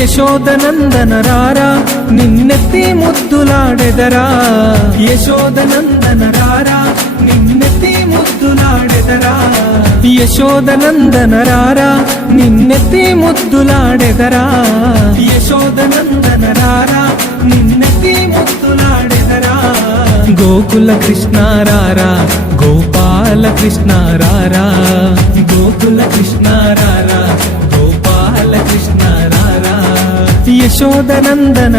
యశోదనందన రారా నిన్నెత్తి ముద్దులాడెదరా. యశోదనందన రారా నిన్నెత్తి ముద్దులాడెదరా. యశోదనందన రారా నిన్నెత్తి ముద్దులాడెదరా. యశోదనందన రారా నిన్నెత్తి ముద్దులాడెదరా. గోకుల కృష్ణ రారా గోపాల కృష్ణ యశోదనందన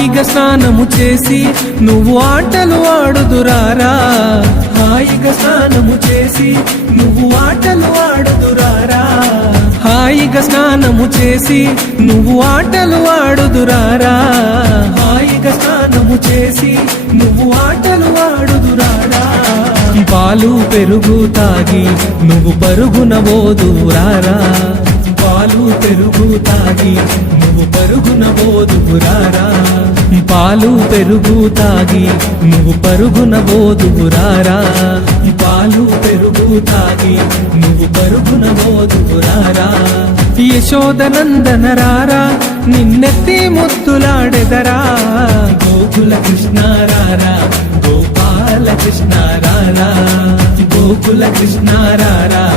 హాయిగా స్నానము చేసి నువ్వు ఆటలు ఆడుదురారా? హాయిగా స్నానము చేసి నువ్వు ఆటలు ఆడుదురారా? హాయిగా స్నానము చేసి నువ్వు ఆటలు ఆడుదురారా? హాయిగా స్నానము చేసి నువ్వు ఆటలు ఆడుదురారా? పాలు పెరుగు తాగి నువ్వు పరుగున ఓదురారా పాలు పెరుగు తాగి నువ్వు పరుగున పోదురారా పాలు పెరుగు తాగి నువ్వు పరుగున పోదురారా పాలు పెరుగు తాగి నువ్వు పరుగున పోదురారా యశోదనందన రారా నిన్నెత్తి ముద్దులాడెదరా. గోకుల కృష్ణారారా గోపాల కృష్ణారారా. గోకుల కృష్ణారారా.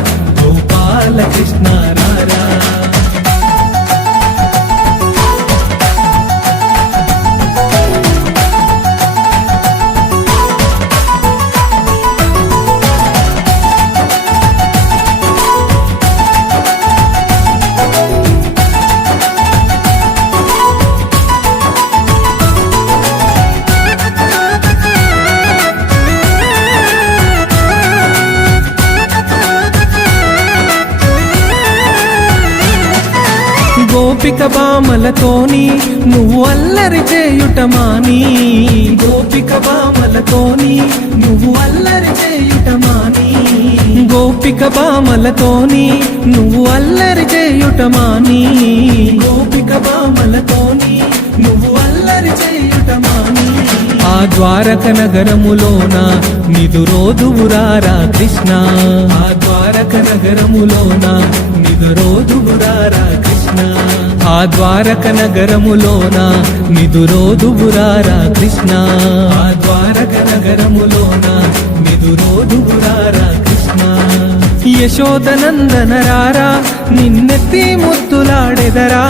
గోపిక బామలతోని నువ్వు అల్లరి చేయుటమాని గోపిక బామలతోని నువ్వు అల్లరి చేయుటమాని గోపిక బామలతోని నువ్వు అల్లరి చేయుటమాని గోపిక బామలతోని నువ్వు అల్లరి చేయుటమాని ఆ ద్వారక నగరములోన నిదురోదువురారా కృష్ణ ఆ ద్వారక నగరములోన నిదురోదువురారా కృష్ణ ఆ ద్వారక నగరములోన నిదురోదువురారా కృష్ణ ఆ ద్వారక నగరములోన నిదురోదువురారా కృష్ణ యశోదనందనరారా నిన్నెత్తి ముద్దులాడెదరా.